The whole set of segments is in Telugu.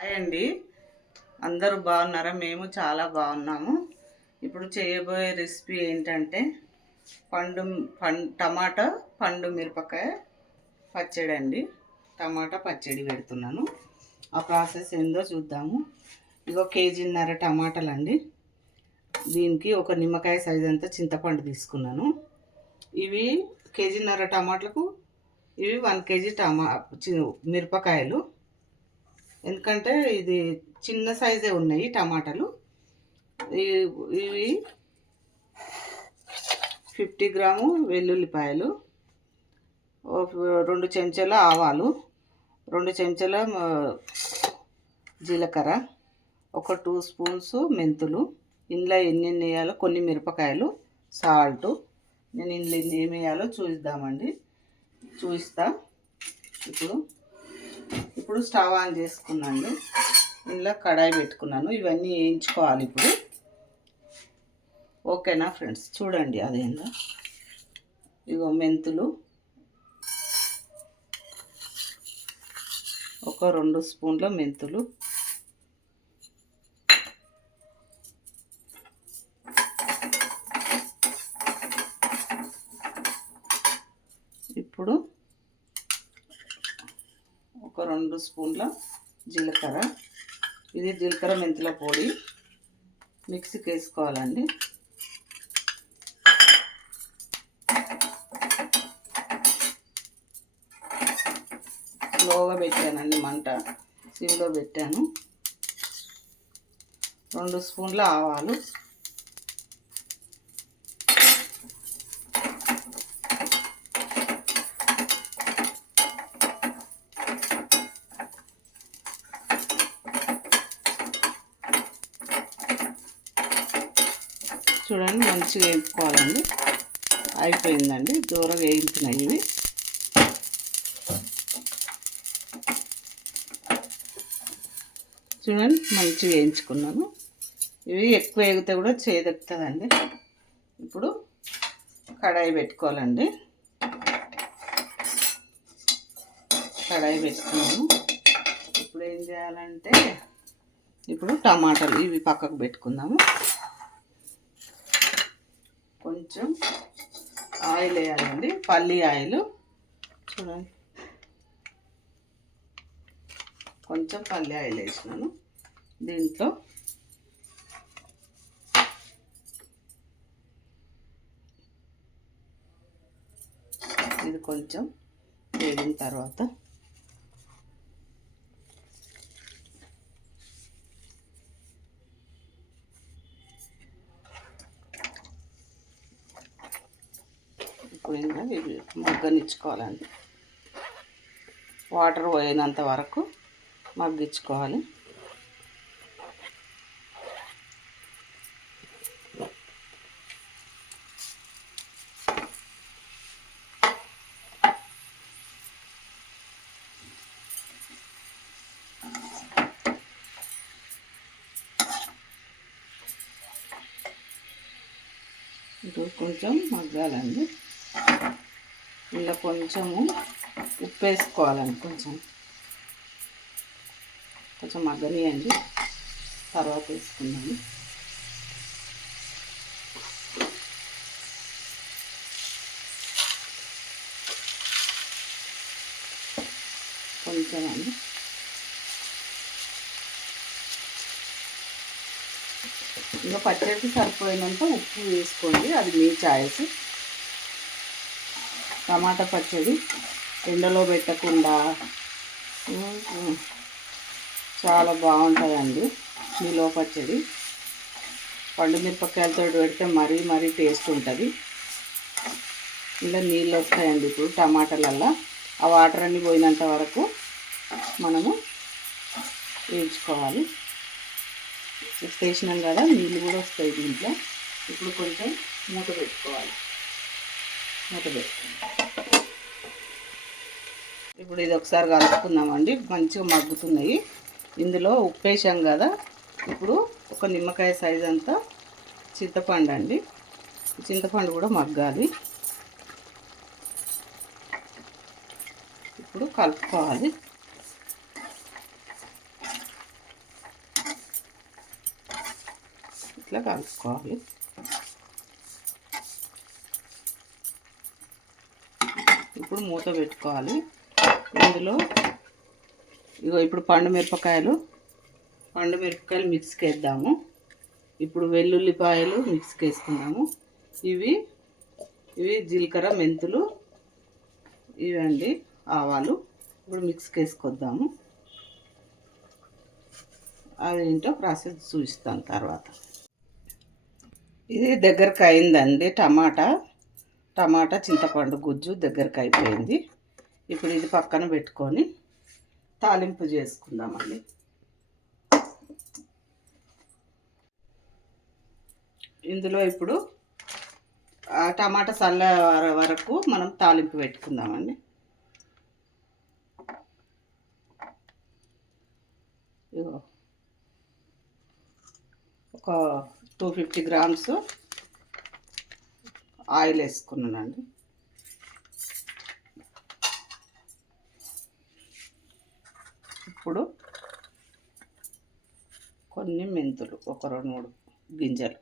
హాయ్ అండి, అందరూ బాగున్నారా? మేము చాలా బాగున్నాము. ఇప్పుడు చేయబోయే రెసిపీ ఏంటంటే టమాటా పండు మిరపకాయ పచ్చడి అండి. టమాటా పచ్చడి పెడుతున్నాను. ఆ ప్రాసెస్ ఏందో చూద్దాము. ఇగో కేజీన్నర టమాటాలు అండి. దీనికి ఒక నిమ్మకాయ సైజ్ అంతా చింతపండు తీసుకున్నాను. ఇవి కేజీన్నర టమాటాలకు ఇవి 1 కేజీ మిరపకాయలు. ఎందుకంటే ఇది చిన్న సైజే ఉన్నాయి టమాటాలు. ఇవి 50 గ్రాము వెల్లుల్లిపాయలు, 2 చెంచాల ఆవాలు, 2 చెంచాల జీలకర్ర, ఒక 2 స్పూన్స్ మెంతులు. ఇందులో ఎన్ని వేయాలో, కొన్ని మిరపకాయలు, సాల్ట్. నేను ఇందులో ఏమి వేయాలో చూపిస్తా. ఇప్పుడు స్టవ్ ఆన్ చేసుకున్నాను. ఇందులో కడాయి పెట్టుకున్నాను. ఇవన్నీ వేయించుకోవాలి ఇప్పుడు. ఓకేనా ఫ్రెండ్స్? చూడండి అదేందో. ఇగో మెంతులు ఒక 2 స్పూన్ల మెంతులు, ఇప్పుడు ఒక 2 స్పూన్ల జీలకర్ర. ఇది జీలకర్ర మెంతుల పొడి మిక్సీకి వేసుకోవాలండి. స్లోగా పెట్టానండి, మంట సిమ్లో పెట్టాను. 2 స్పూన్ల ఆవాలు, చూడండి మంచిగా వేయించుకోవాలండి. అయిపోయిందండి, దూరంగా వేయించినాయి ఇవి. చూడండి మంచిగా వేయించుకున్నాను. ఇవి ఎక్కువ వేగితే కూడా చేదెక్కుతుందండి. ఇప్పుడు కడాయి పెట్టుకోవాలండి. కడాయి పెట్టుకున్నాను. ఇప్పుడు ఏం చేయాలంటే, ఇప్పుడు టమాటాలు ఇవి పక్కకు పెట్టుకుందాము. కొంచెం ఆయిల్ వేయాలండి, పల్లి ఆయిల్. చూడండి కొంచెం పల్లి ఆయిల్ వేసినాను. దీంట్లో ఇది కొంచెం వేగిన తర్వాత ఇప్పుడు ఇంకా ఇవి మగ్గనిచ్చుకోవాలండి. వాటర్ పోయినంత వరకు మగ్గించుకోవాలి. ఇప్పుడు కొంచెం మగ్గాలండి. ఇలా కొంచెము ఉప్పు వేసుకోవాలండి. కొంచెం మగ్గనియండి, తర్వాత వేసుకుందాము. కొంచెం అండి. ఇంకా పచ్చడికి సరిపోయినంత ఉప్పు వేసుకోండి, అది మీ చాయిస్. టమాటా పచ్చడి ఎండలో పెట్టకుండా చాలా బాగుంటుందండి. నిలువ పచ్చడి పండు మిరపకాయలతో పెడితే మరీ టేస్ట్ ఉంటుంది. ఇలా నీళ్ళు వస్తాయండి ఇప్పుడు టమాటాలల్లో. ఆ వాటర్ అన్నీ పోయినంత వరకు మనము వేయించుకోవాలి. వేసినాం కదా, నీళ్ళు కూడా వస్తాయి దీంట్లో. ఇప్పుడు కొంచెం మూత పెట్టుకోవాలి. ఇప్పుడు ఇది ఒకసారి కలుపుకుందామండి. మంచిగా మగ్గుతున్నాయి. ఇందులో ఉప్పు వేసాం కదా. ఇప్పుడు ఒక నిమ్మకాయ సైజ్ అంతా చింతపండు అండి. చింతపండు కూడా మగ్గాలి. ఇప్పుడు కలుపుకోవాలి. ఇట్లా కలుపుకోవాలి. ఇప్పుడు మూత పెట్టుకోవాలి. ఇందులో ఇప్పుడు పండు మిరపకాయలు మిక్స్కి వేద్దాము. ఇప్పుడు వెల్లుల్లిపాయలు మిక్స్కి వేసుకుందాము. ఇవి జీలకర్ర, మెంతులు, ఇవండి ఆవాలు. ఇప్పుడు మిక్స్కి వేసుకొద్దాము. అదేంటో ప్రాసెస్ చూపిస్తాను తర్వాత. ఇది దగ్గరకు అయిందండి. టమాటా చింతపండు గుజ్జు దగ్గరకు అయిపోయింది. ఇప్పుడు ఇది పక్కన పెట్టుకొని తాలింపు చేసుకుందామండి. ఇందులో ఇప్పుడు టమాటా చల్ల వరకు మనం తాలింపు పెట్టుకుందామండి. ఒక 250 గ్రామ్స్ ఆయిల్ వేసుకున్నానండి. ఇప్పుడు కొన్ని మెంతులు, ఒక 2-3 గింజలు,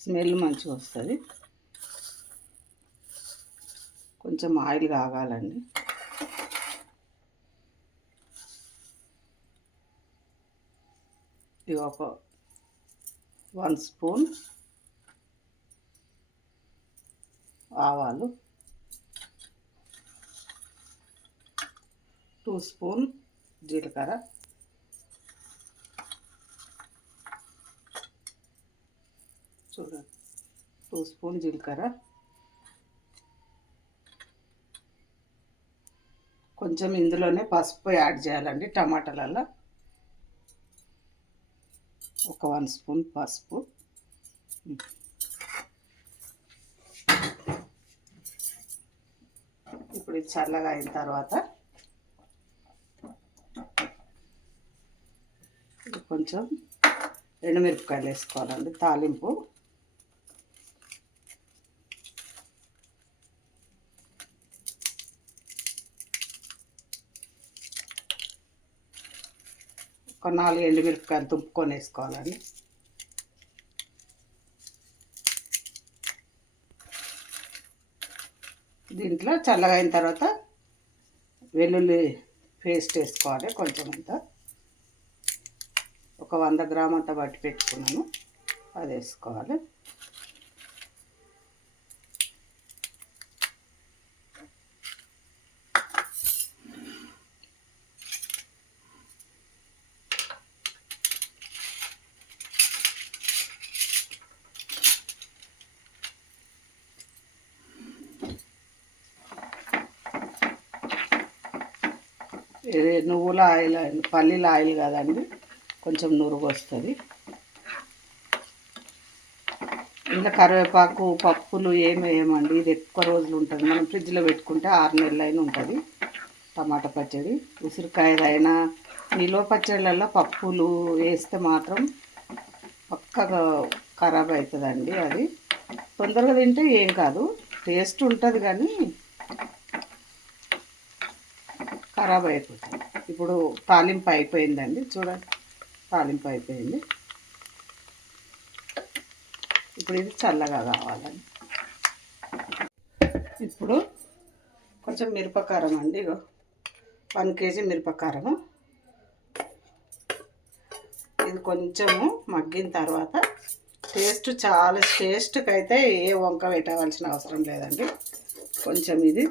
స్మెల్ మంచిగా వస్తుంది. కొంచెం ఆయిల్ కాగాలండి. ఇది ఒక 1 స్పూన్ ఆవాలు, 2 స్పూన్ జీలకర్ర, చూడండి 2 స్పూన్ జీలకర్ర, కొంచెం ఇందులోనే పసుపు యాడ్ చేయాలండి. టమాటాలలో ఒక 1 స్పూన్ పసుపు. ఇప్పుడు ఇది చల్లగా అయిన తర్వాత కొంచెం ఎండుమిరపకాయలు వేసుకోవాలండి. తాలింపు ఒక 4 ఎండుమిరపకాయలు తుంపుకొని వేసుకోవాలండి. దీంట్లో చల్లగా అయిన తర్వాత వెల్లుల్లి పేస్ట్ వేసుకోవాలి. కొంచెం అంత ఒక 100 గ్రామ్ అంతా బట్టి పెట్టుకున్నాను, అది వేసుకోవాలి. ఇది నువ్వుల ఆయిల్, పల్లీల ఆయిల్ కాదండి, కొంచెం నురుగు వస్తుంది. ఇంకా కరివేపాకు, పప్పులు ఏమి వేయమండి. ఇది ఎక్కువ రోజులు ఉంటుంది. మనం ఫ్రిడ్జ్లో పెట్టుకుంటే 6 నెలలు అయినా ఉంటుంది. టమాటా పచ్చడి, ఉసిరికాయదైనా నిల్వ పచ్చళ్ళల్లో పప్పులు వేస్తే మాత్రం పక్కగా ఖరాబ్ అవుతుందండి. అది తొందరగా తింటే ఏం కాదు, టేస్ట్ ఉంటుంది కానీ ఖరాబ్ అయిపోతుంది. ఇప్పుడు తాలింపు అయిపోయిందండి. చూడండి, తాలింపు అయిపోయింది. ఇప్పుడు ఇది చల్లగా కావాలండి. ఇప్పుడు కొంచెం మిరపకారం అండి, 1 కేజీ మిరపకారము. ఇది కొంచెము మగ్గిన తర్వాత టేస్ట్కి అయితే ఏ వంక పెట్టవలసిన అవసరం లేదండి. కొంచెం ఇది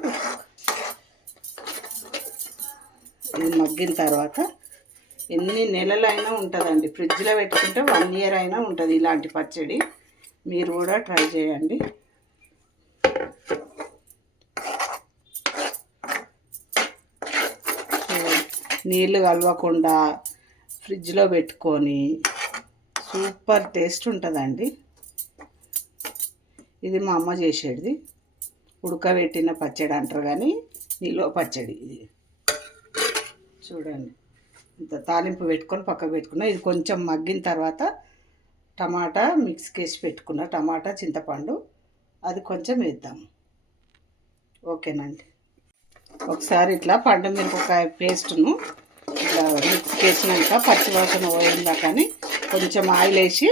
మగ్గిన తర్వాత ఎన్ని నెలలైనా ఉంటుందండి. ఫ్రిడ్జ్లో పెట్టుకుంటే 1 ఇయర్ అయినా ఉంటుంది ఇలాంటి పచ్చడి. మీరు కూడా ట్రై చేయండి. నీళ్ళు కలవకుండా ఫ్రిడ్జ్లో పెట్టుకొని సూపర్ టేస్ట్ ఉంటుందండి. ఇది మా అమ్మ చేసేది, ఉడకబెట్టిన పచ్చడి అంటారు కానీ నిల్వ పచ్చడి ఇది. చూడండి, ఇంత తాలింపు పెట్టుకొని పక్కకు పెట్టుకున్నా. ఇది కొంచెం మగ్గిన తర్వాత టమాటా మిక్స్కి వేసి పెట్టుకున్న టమాటా, చింతపండు అది కొంచెం వేద్దాము. ఓకేనండి. ఒకసారి ఇట్లా పండు మిరపకాయ పేస్ట్ను ఇట్లా మిక్స్కి వేసినాక పచ్చివాసన పోయిందా కానీ కొంచెం ఆయిల్ వేసి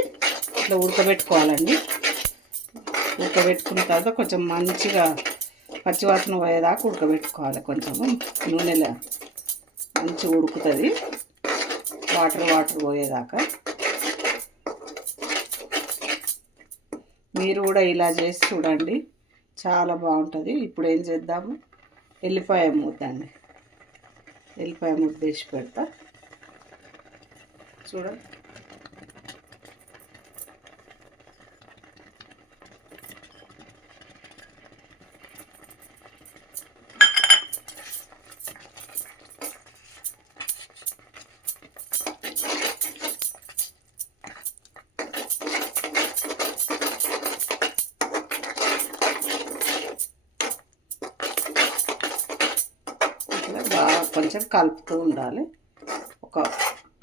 ఇట్లా ఉడకబెట్టుకోవాలండి. ఉడకబెట్టుకున్న తర్వాత కొంచెం మంచిగా పచ్చివాసన పోయేదాకా ఉడకబెట్టుకోవాలి. కొంచెము నూనెలో మంచిగా ఉడుకుతుంది, వాటర్ పోయేదాకా. మీరు కూడా ఇలా చేసి చూడండి, చాలా బాగుంటుంది. ఇప్పుడు ఏం చేద్దాము, ఎల్లిపాయ ముద్ద అండి. ఎల్లిపాయ ముద్ద వేసి పెడతా చూడండి. బాగా కొంచెం కలుపుతూ ఉండాలి ఒక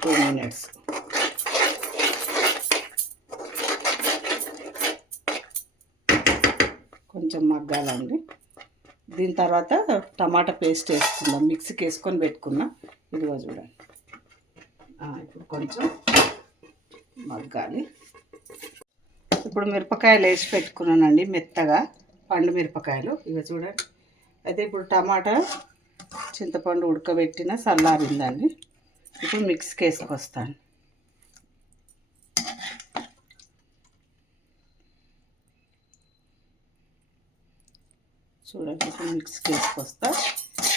2 minutes. కొంచెం మగ్గాలండి. దీని తర్వాత టమాటా పేస్ట్ వేసుకుందాం. మిక్సీకి వేసుకొని పెట్టుకున్నా, ఇదిగో చూడండి. ఇప్పుడు కొంచెం మగ్గాలి. ఇప్పుడు మిరపకాయలు వేసి పెట్టుకున్నానండి, మెత్తగా పండు మిరపకాయలు. ఇక చూడండి. అయితే ఇప్పుడు టమాటా చింతపండు ఉడకబెట్టిన చల్లారిందండి. ఇప్పుడు మిక్సీకి వేసుకొస్తాను. చూడండి, ఇప్పుడు మిక్సీకి వేసుకొస్తా.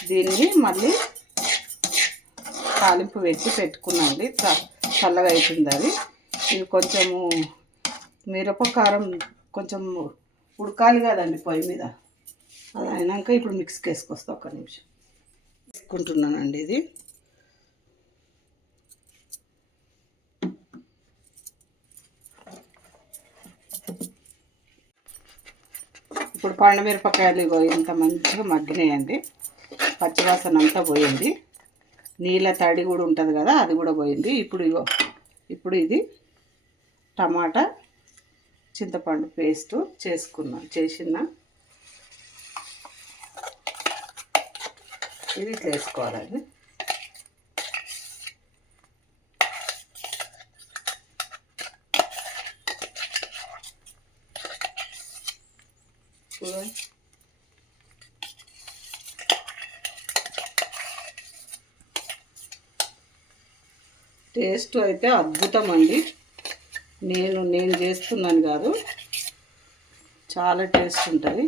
దీన్ని మళ్ళీ తాలింపు పెట్టుకున్నాండి. చల్లగా అవుతుంది అది. ఇది కొంచెము మిరపకారం కొంచెం ఉడకాలి కదండి పొయ్యి మీద. అది అయినాక ఇప్పుడు మిక్సీకి వేసుకొస్తా. ఒక్క నిమిషం వేసుకుంటున్నానండి. ఇది ఇప్పుడు పండు మిరపకాయలు ఇంత మంచిగా మగ్గినాయండి. పచ్చివాసన అంతా పోయింది, నీళ్ళ తడి కూడా ఉంటుంది కదా, అది కూడా పోయింది. ఇప్పుడు ఇది టమాటా చింతపండు పేస్టు చేసిన ఇది ఇట్లా వేసుకోవాలండి. చూడండి, టేస్ట్ అయితే అద్భుతం అండి. నేను చేస్తున్నాను కాదు, చాలా టేస్ట్ ఉంటుంది.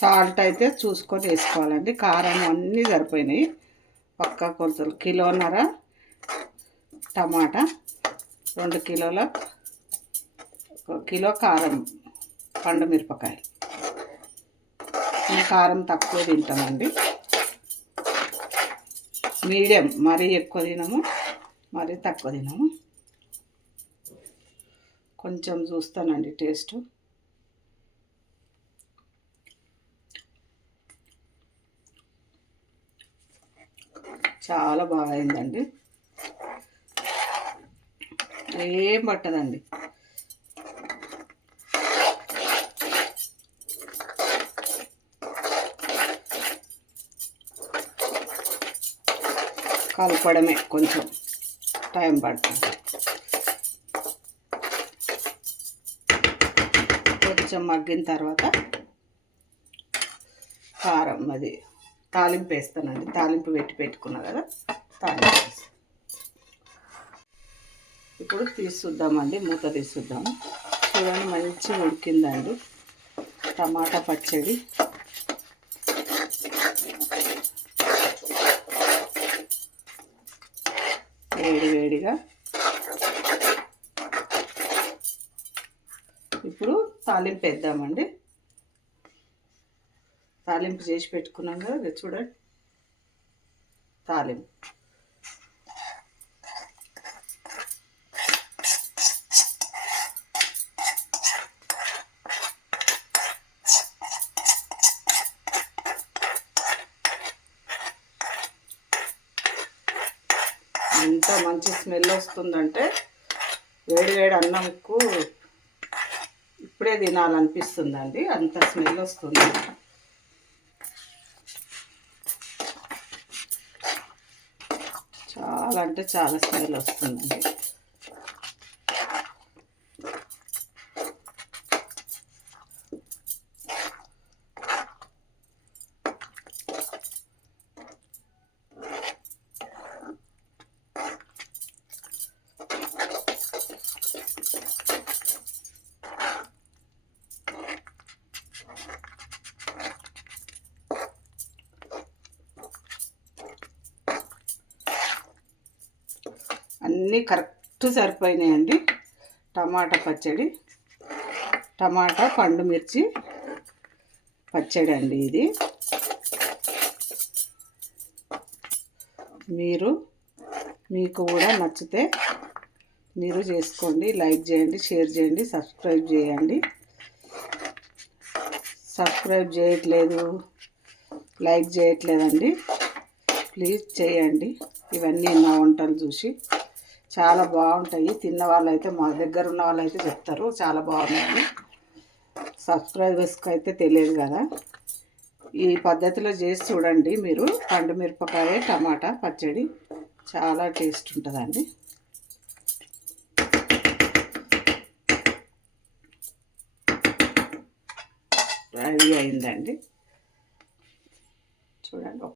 సాల్ట్ అయితే చూసుకొని వేసుకోవాలండి. కారం అన్నీ సరిపోయినాయి. పక్కా కొలతలు 1.5 టమాటా, 2 కిలోల 1 కిలో కారం, పండు మిరపకాయలు. మేము కారం తక్కువ తింటామండి, మీడియం. మరీ ఎక్కువ తినము, మరీ తక్కువ తినము. కొంచెం చూస్తానండి టేస్ట్. చాలా బాగా అయిందండి, ఏం పట్టదండి. కలపడమే కొంచెం టైం పడుతుంది. కొంచెం మగ్గిన తర్వాత కారం అది తాలింపు వేస్తానండి. తాలింపు పెట్టుకున్నా కదా, తాలింపు వేస్తాను. ఇప్పుడు చూద్దామండి, మూత చూద్దాము. చూడండి, మంచిగా ఉడికిందండి టమాటా పచ్చడి. వేడిగా ఇప్పుడు తాలింపు వేద్దామండి. తాలింపు చేసి పెట్టుకున్నాం కదా, ఇది చూడండి తాలింపు. ఎంత మంచి స్మెల్ వస్తుందంటే వేడి వేడి అన్నంకు ఇప్పుడే తినాలనిపిస్తుందండి, అంత స్మెల్ వస్తుంది. చాలా అంటే చాలా స్మెల్ వస్తుందండి. అన్నీ కరెక్ట్ సరిపోయినాయండి. టమాటా పచ్చడి, టమాటా పండు మిర్చి పచ్చడి అండి ఇది. మీకు కూడా నచ్చితే మీరు చేసుకోండి. లైక్ చేయండి, షేర్ చేయండి, సబ్స్క్రైబ్ చేయండి. సబ్స్క్రైబ్ చేయట్లేదు, లైక్ చేయట్లేదండి, ప్లీజ్ చేయండి. ఇవన్నీ నా వంటలు చూసి చాలా బాగుంటాయి. తిన్న వాళ్ళైతే, మా దగ్గర ఉన్న వాళ్ళైతే చెప్తారు చాలా బాగున్నాయి. సబ్స్క్రైబర్స్కి అయితే తెలియదు కదా. ఈ పద్ధతిలో చేసి చూడండి మీరు. పండు మిరపకాయ టమాటా పచ్చడి చాలా టేస్ట్ ఉంటుందండి. రెడీ అయిందండి, చూడండి.